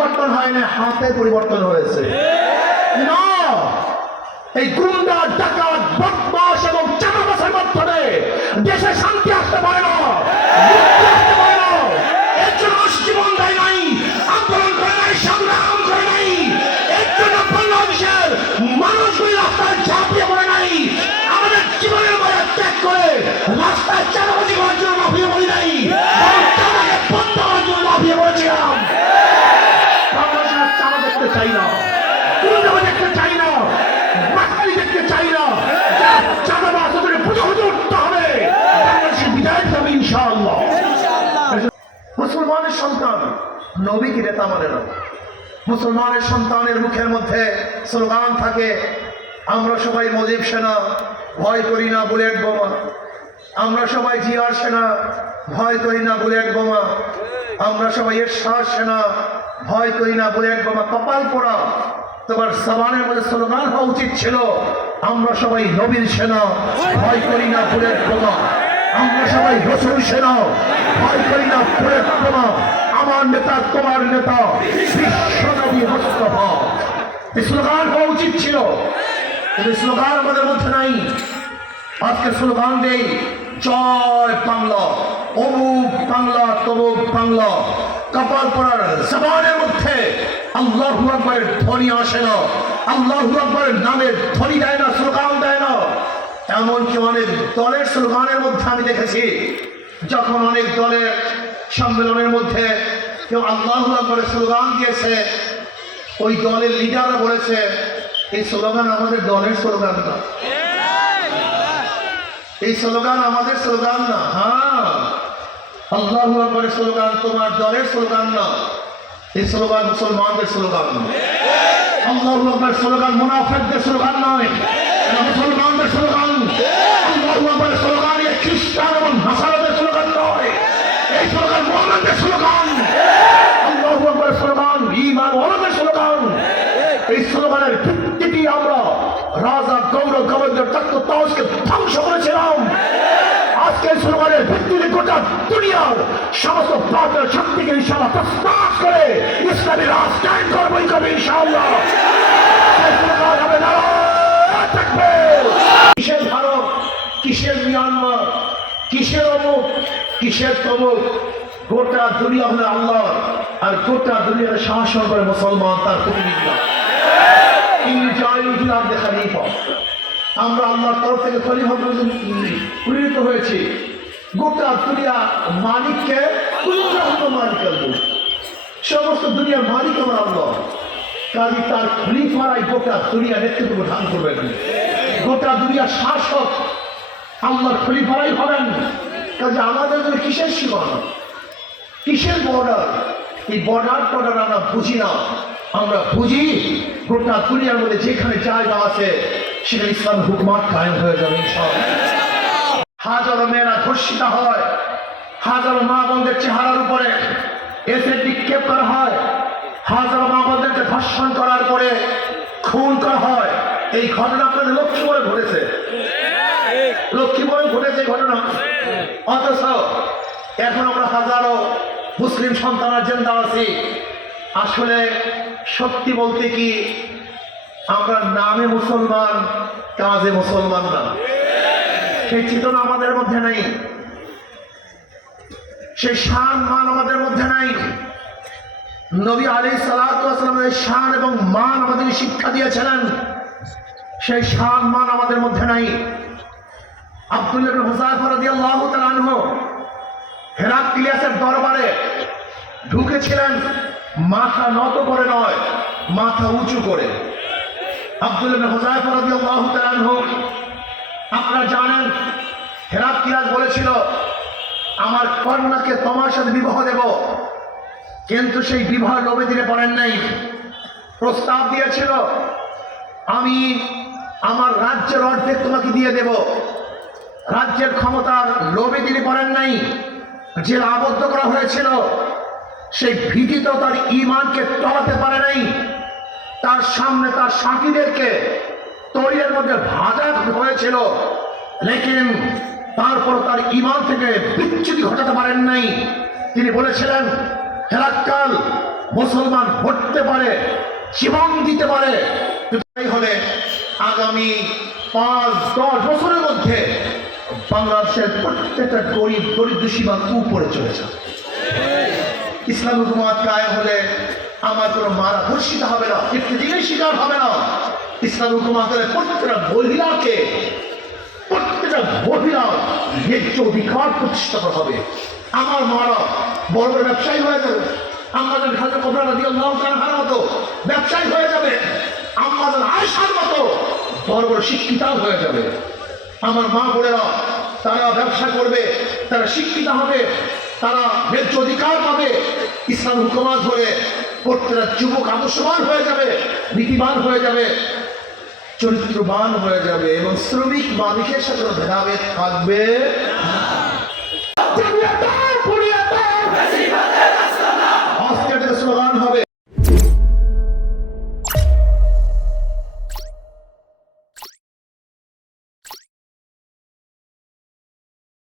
পরিবর্তন হয় না হাতে পরিবর্তন হয়েছে। না এই গুন্ডা ডাকাত বদমাস এবং চাঁদাবাসের মাধ্যমে দেশে শান্তি আসতে পারে না মানুষগুলি রাস্তায় ঝাঁপিয়ে পড়ে নাই। আমাদের জীবনের ত্যাগ করে রাস্তায় মুসলমানের সন্তান, নবীকে নেতা মানে না। মুসলমানের সন্তানের মুখের মধ্যে স্লোগান থাকে, আমরা সবাই মজিব সেনা, ভয় করি না বুলেট বোমা। আমরা সবাই জিয়ার সেনা, ভয় করি না বুলেট বোমা। আমরা সবাই এরশাদ সেনা, ভয় করি না বুলেট বোমা। কপাল পোড়া। তোমার সাবানের মধ্যে স্লোগান হওয়া উচিত ছিল, আমরা সবাই নবীর সেনা, ভয় করি না বুলেট বোমা। সবাই রসুল সেনা ভয় করি না বোমা আমার নেতা, তোমার নেতা। বিশ্বনবী মোস্তফা। স্লোগান হওয়া উচিত ছিল। কিন্তু স্লোগান আমাদের মধ্যে নাই। আজকে স্লোগান দেই, জয় বাংলা, অমুক বাংলা, তমুক বাংলা। কপাল পড়ার জবানের মধ্যে আল্লাহ আকবরের ধ্বনি আসে না। আল্লাহ আকবরের নামের ধ্বনি দেয় না, স্লোগান দেয় এমনকি অনেক দলের স্লোগানের মধ্যে আমি দেখেছি, যখন অনেক দলের সম্মেলনের মধ্যে কেউ আল্লাহ করে স্লোগান দিয়েছে, ওই দলের লিডাররা বলেছে, এই স্লোগান আমাদের দলের স্লোগান না। এই স্লোগান আমাদের স্লোগান না হ্যাঁ। আল্লাহ আকবরের স্লোগান তোমার দলের স্লোগান না, এই স্লোগান মুসলমানদের স্লোগান না। আল্লাহ স্লোগান মুনাফেকদের স্লোগান নয় মুসলমানদের স্লোগানের ভিত্তিটি আমরা রাজা গৌরব গভর্নর তত্ত্ব তাওসকে ধ্বংস করেছিলাম। আজকে স্লোগানের ভিত্তিতে গোটা দুনিয়ার সমস্ত পাপের শক্তিকে ইনশাআল্লাহ প্রস্তাব করে ইসলামী রাজ কায়েম করব কবে ইনশাআল্লাহ। কিসের ভারত? কিসের মিয়ানমার? কিসের অমুক? কিসের তমুক? গোটা দুনিয়া হলো আল্লাহ আর গোটা দুনিয়ার শাসন করে মুসলমান তার প্রতিনিধি। আমরা আল্লাহর তরফ থেকে খলিফা প্রেরিত হয়েছি। গোটা দুনিয়া মালিককে কুল্লাহ মালিক আল্লাহ। সমস্ত দুনিয়ার মালিক আমার আল্লাহ। কাজী তার খলিফারাই গোটা দুনিয়া নেতৃত্ব ধান করবেন। গোটা দুনিয়ার শাসক আল্লাহর খলিফারাই হবেন। কাজে আমাদের জন্য কিসের সীমানা কিসের বর্ডার? এই বর্ডার টর্ডার আমরা বুঝি না। আমরা বুঝি গোটা দুনিয়ার মধ্যে যেখানে জায়গা আছে, সেখানে ইসলাম হুকুমাত কায়েম হয়ে যাবে। হাজারো মেয়েরা ধর্ষিতা হয়, হাজারো মা বোনদের চেহারার উপরে এসে নিক্ষেপ করা হয়, হাজারো মা বোনদেরকে ধর্ষণ করার পরে খুন করা হয়। এই ঘটনা আপনাদের লক্ষ্মীপুরে ঘটেছে। লক্ষ্মী লক্ষ্মীপুরে ঘটেছে ঘটনা। অথচ এখন আমরা হাজারো মুসলিম সন্তানের জেন্দা আছি। আসলে সত্যি বলতে কি, আমরা নামে মুসলমান, কাজে মুসলমান না। সেই চেতনা আমাদের মধ্যে নাই। সেই শান, মান আমাদের মধ্যে নাই। নবী আলী সালামের শান এবং মান আমাদেরকে শিক্ষা দিয়েছিলেন। সেই শান, মান আমাদের মধ্যে নাই। আব্দুল্লাহ হুসাইফা রাদিয়াল্লাহু তাআলা আনহু হেরাক্লিয়াসের দরবারে ঢুকেছিলেন, মাথা নত করে নয়, মাথা উঁচু করে। আনহু, আপনারা জানেন হেরাক্লিয়াস বলেছিল, আমার কন্যাকে তোমার সাথে বিবাহ দেব। কিন্তু সেই বিবাহ লোভে দিতে পারেন নাই। প্রস্তাব দিয়েছিল, আমি আমার রাজ্যের অর্ধেক তোমাকে দিয়ে দেব। রাজ্যের ক্ষমতার লোভে তিনি পারেন নাই যে আবদ্ধ করা হয়েছিল। সেই ভীতিত তার ইমানকে টলাতে পারে নাই। তার সামনে তার সাথীদেরকে তরিয়ের মধ্যে ভাজা হয়েছিল, লেকিন তারপর তার ইমান থেকে বিচ্যুতি ঘটাতে পারেন নাই। তিনি বলেছিলেন হেরাক্কাল মুসলমান ঘটতে পারে, জীবন দিতে পারে তাই হলে আগামী পাঁচ, দশ বছরের মধ্যে বাংলাদেশের প্রত্যেকটা গরিব, দরিদ্র সীমা উপরে চলে যাবে। ইসলাম হুকুমাত কায়েম হলে আমার কোনো মারা ধর্ষিত হবে না ইফতিজিনের শিকার হবে না। ইসলাম হুকুমাতের প্রত্যেকটা মহিলাকে, প্রত্যেকটা মহিলা ন্যায্য অধিকার প্রতিষ্ঠা করা হবে। আমার মারা বড় বড় ব্যবসায়ী হয়ে যাবে। আমাদের ঘাটে কবরা দিয়ে আল্লাহ তার মতো ব্যবসায়ী হয়ে যাবে। আমাদের আয়সার মতো বড় বড় শিক্ষিতাও হয়ে যাবে। আমার মা বোনেরা, তারা ব্যবসা করবে, তারা শিক্ষিত হবে। তারা ন্যায্য অধিকার পাবে। ইসলাম হুকুমাত ধরে প্রত্যেকটা যুবক আদর্শবান হয়ে যাবে, নীতিবান হয়ে যাবে, চরিত্রবান হয়ে যাবে এবং শ্রমিক মালিকের সাথে ভেদাভেদ থাকবে।